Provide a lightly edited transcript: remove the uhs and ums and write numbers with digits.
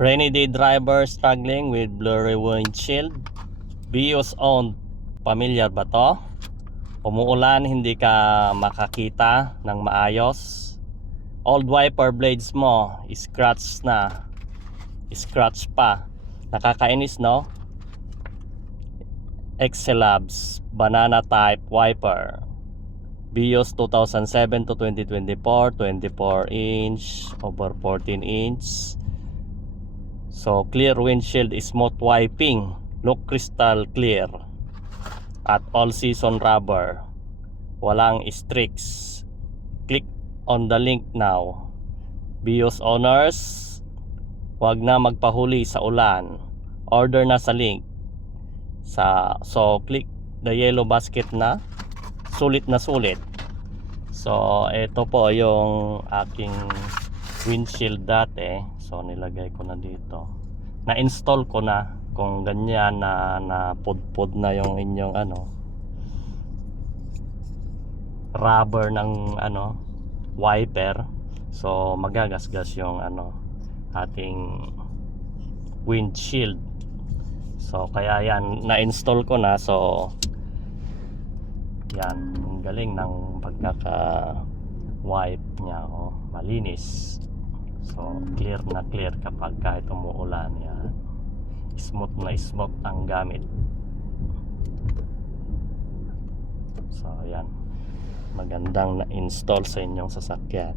Rainy day driver struggling with blurry windshield. Vios owned. Pamilyar ba to? Umuulan, hindi ka makakita ng maayos. Old wiper blades mo, scratch na. Scratch pa. Nakakainis, no? Excelabs banana type wiper. Vios 2007 to 2024, 24 inch over 14 inch. So clear windshield, smooth wiping, look crystal clear, at all season rubber, walang streaks. Click on the link now. Vios owners, wag na magpahuli sa ulan, order na sa link. So click the yellow basket na, sulit na sulit. So ito po yung aking windshield dati. So nilagay ko na dito, na-install ko na. Kung ganyan na pudpud na yung inyong rubber ng wiper, so magagasgas yung ating windshield. So kaya yan, na-install ko na. So yan, ang galing ng pagkaka wipe niya, malinis. So clear na clear kapag kahit umuulan. Yan, smooth na smooth ang gamit. So yan, magandang na-install sa inyong sasakyan.